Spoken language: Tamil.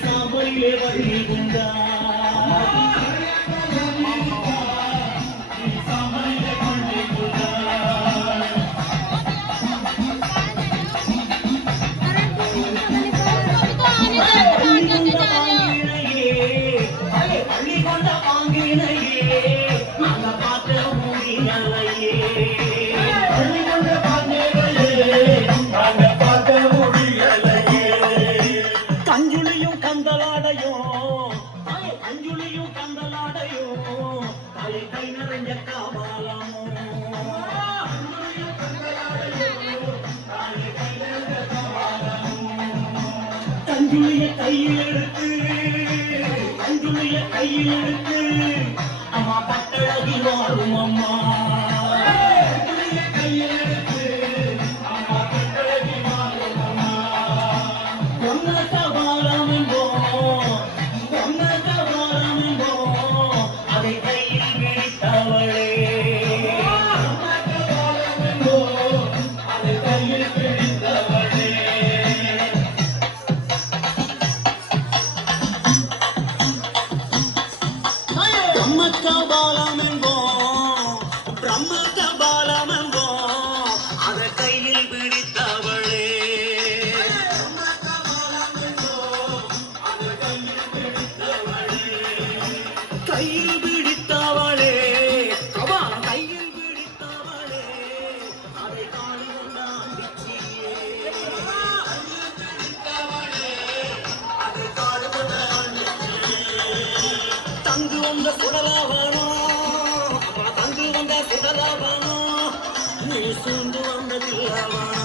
சாமலிலே வழி கொண்டா அஞ்சுளியும் கந்தலாடையும் தலை கை நிறைஞ்ச காபாலமோ அஞ்சுளிய கையில் எடுத்து அஞ்சுளிய கையில் எடுத்து அம்மா பட்டழகி மாறும் அம்மா கையில் எடுத்து அம்மா பட்டழகி மாறும் அம்மா பொன்ன கபாலம் என்போ கையில் பிடித்தவளே கபாலம் கையில் பிடித்தவளே அதை காணி கொண்டாண்டிச்சியே தங்கு வந்த சுடலாவனோ தங்கு வந்த சுடலாவனோ நீ சூண்டு வந்த தில்லாவனோ